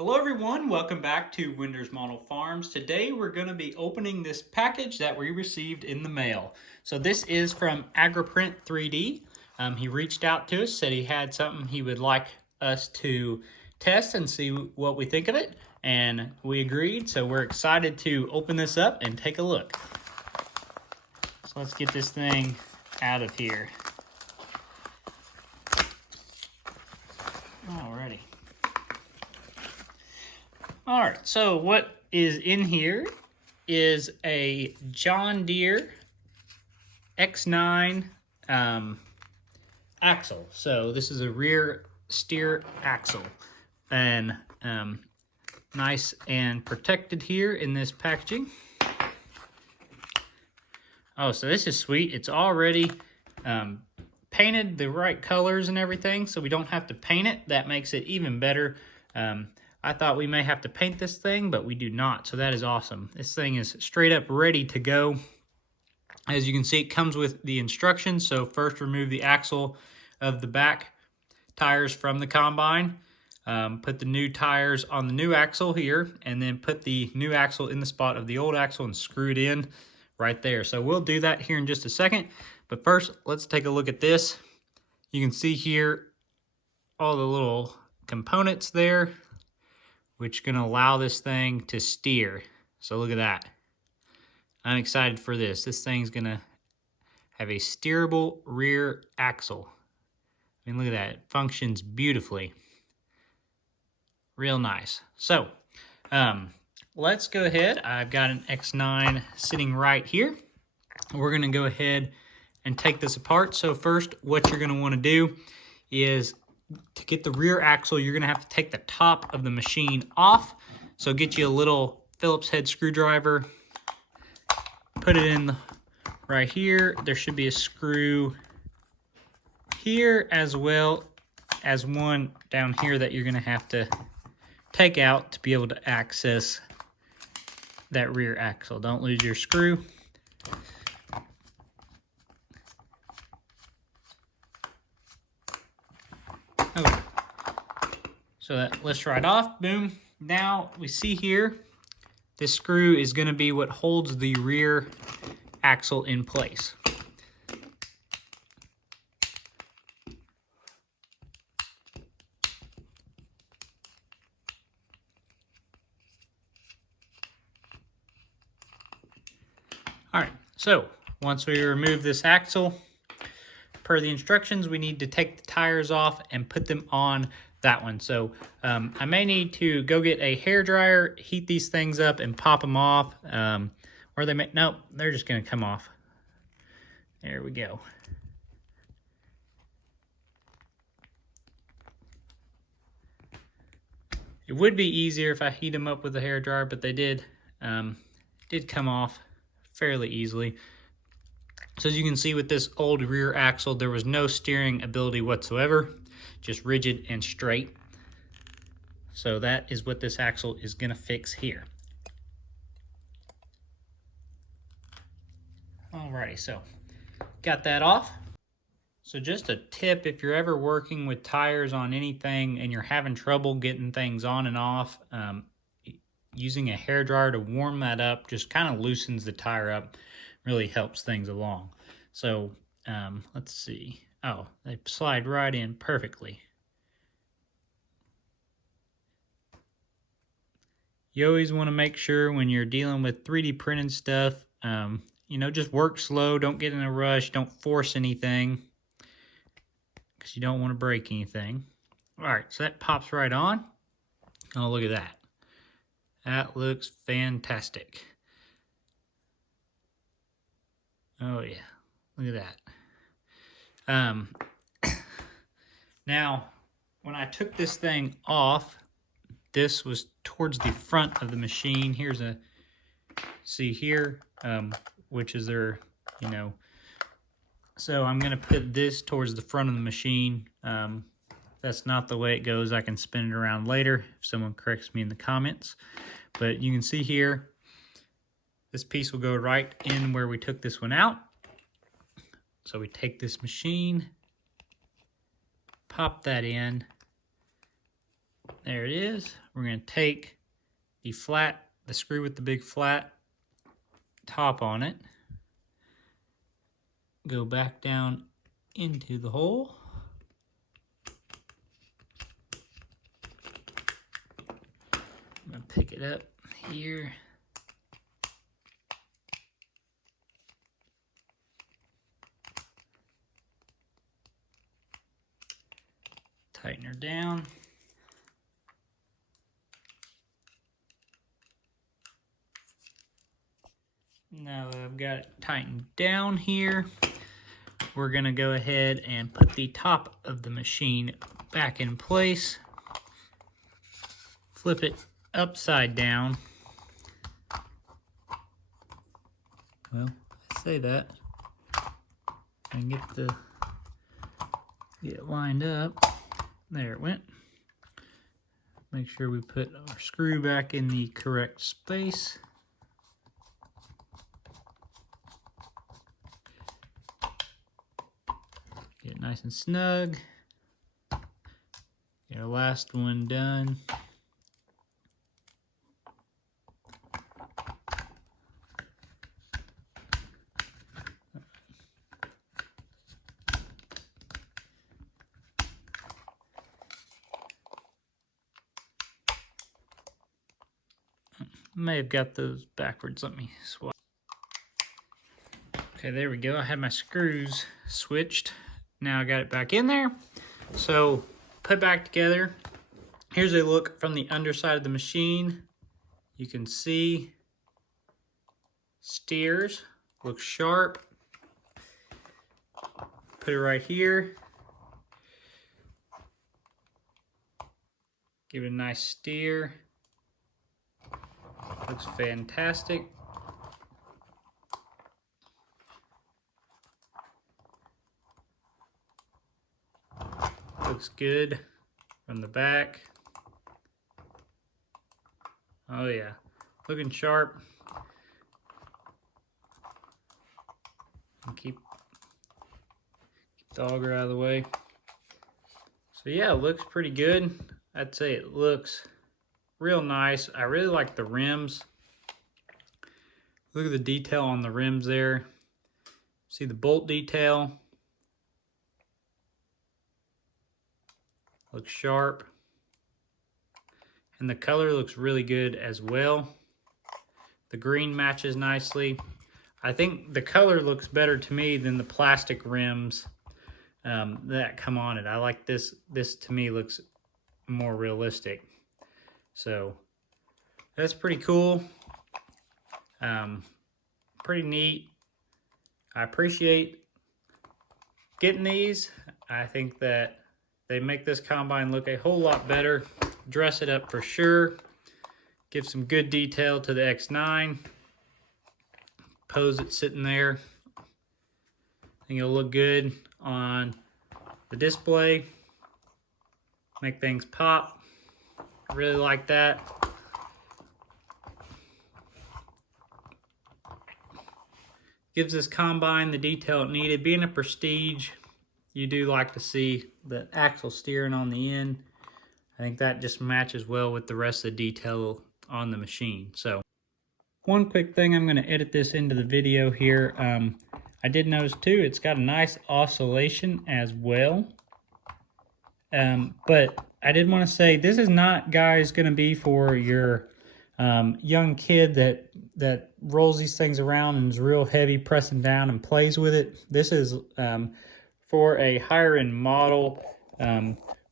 Hello everyone, welcome back to Winders Model Farms. Today we're going to be opening this package that we received in the mail. So this is from AgriPrint3D. He reached out to us, said he had something he would like us to test and see what we think of it. And we agreed, so we're excited to open this up and take a look. So let's get this thing out of here. Alrighty. All right, so what is in here is a John Deere X9 axle. So this is a rear steer axle, and nice and protected here in this packaging. Oh, so this is sweet. It's already painted the right colors and everything, so we don't have to paint it. That makes it even better. I thought we may have to paint this thing, but we do not, so that is awesome. This thing is straight up ready to go. As you can see, it comes with the instructions. So first, remove the axle of the back tires from the combine. Put the new tires on the new axle here, and then put the new axle in the spot of the old axle and screw it in right there. So we'll do that here in just a second. But first, let's take a look at this. You can see here all the little components there, which is going to allow this thing to steer. So look at that. I'm excited for this. This thing's going to have a steerable rear axle. I mean, look at that. It functions beautifully. Real nice. So, let's go ahead. I've got an X9 sitting right here. We're going to go ahead and take this apart. So first, what you're going to want to do is, to get the rear axle, you're going to have to take the top of the machine off. So get you a little Phillips head screwdriver, put it in right here. There should be a screw here, as well as one down here that you're going to have to take out to be able to access that rear axle. Don't lose your screw. Okay. So that lifts right off, boom. Now we see here, this screw is going to be what holds the rear axle in place. All right, so once we remove this axle, per the instructions, we need to take the tires off and put them on that one. So I may need to go get a hair dryer, heat these things up and pop them off. Or they may, nope, they're just gonna come off. There we go. It would be easier if I heat them up with a hair dryer, but they did come off fairly easily. So as you can see with this old rear axle, there was no steering ability whatsoever, just rigid and straight. So that is what this axle is gonna fix here. Alrighty, so got that off. So just a tip, if you're ever working with tires on anything and you're having trouble getting things on and off, using a hair dryer to warm that up just kind of loosens the tire up, really helps things along. So let's see. Oh, they slide right in perfectly. You always want to make sure when you're dealing with 3D printed stuff, you know, just work slow. Don't get in a rush. Don't force anything, because you don't want to break anything. All right, so that pops right on. Oh, look at that. That looks fantastic. Oh yeah, look at that. Now, when I took this thing off, this was towards the front of the machine. Here's a, see here, which is their, you know, so I'm gonna put this towards the front of the machine. That's not the way it goes. I can spin it around later if someone corrects me in the comments. But you can see here, this piece will go right in where we took this one out. So we take this machine, pop that in. There it is. We're going to take the screw with the big flat top on it, go back down into the hole. I'm going to pick it up here. Tighten her down. Now that I've got it tightened down here, we're going to go ahead and put the top of the machine back in place. Flip it upside down. Well, I say that. And get it lined up. There it went. Make sure we put our screw back in the correct space. Get it nice and snug. Get our last one done. May have got those backwards. Let me swap. Okay, there we go. I had my screws switched. Now I got it back in there. So put back together. Here's a look from the underside of the machine. You can see steers, looks sharp. Put it right here. Give it a nice steer. Looks fantastic. Looks good from the back. Oh yeah, looking sharp. And keep the auger out of the way. So yeah, it looks pretty good. I'd say it looks real nice. I really like the rims. Look at the detail on the rims there. See the bolt detail. Looks sharp. And the color looks really good as well. The green matches nicely. I think the color looks better to me than the plastic rims that come on it. I like this. This to me looks more realistic. So that's pretty cool. Pretty neat. I appreciate getting these. I think that they make this combine look a whole lot better. Dress it up for sure. Give some good detail to the X9. Pose it sitting there. I think it'll look good on the display. Make things pop. Really like that. Gives this combine the detail it needed. Being a Prestige, you do like to see the axle steering on the end. I think that just matches well with the rest of the detail on the machine. So, one quick thing, I'm going to edit this into the video here. I did notice too, it's got a nice oscillation as well. But I did want to say, this is not, guys, going to be for your young kid that rolls these things around and is real heavy pressing down and plays with it. This is for a higher end model,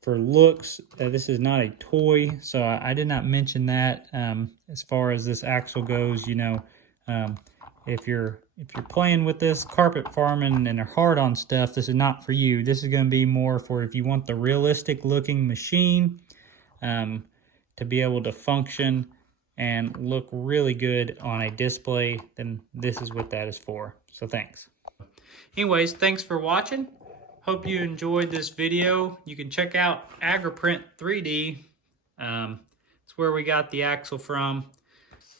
for looks. This is not a toy, so I did not mention that. As far as this axle goes, you know, if you're playing with this, carpet farming, and are hard on stuff, this is not for you. This is going to be more for if you want the realistic looking machine to be able to function and look really good on a display, then this is what that is for. So thanks. Anyways, thanks for watching. Hope you enjoyed this video. You can check out AgriPrint3D. It's where we got the axle from.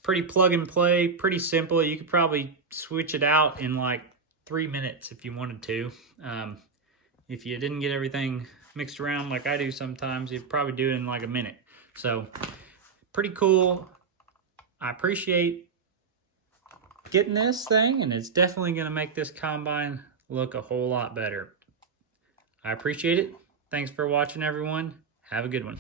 Pretty plug and play, pretty simple. You could probably switch it out in like 3 minutes if you wanted to. If you didn't get everything mixed around like I do sometimes, you'd probably do it in like a minute. So pretty cool. I appreciate getting this thing, and it's definitely going to make this combine look a whole lot better. I appreciate it. Thanks for watching, everyone. Have a good one.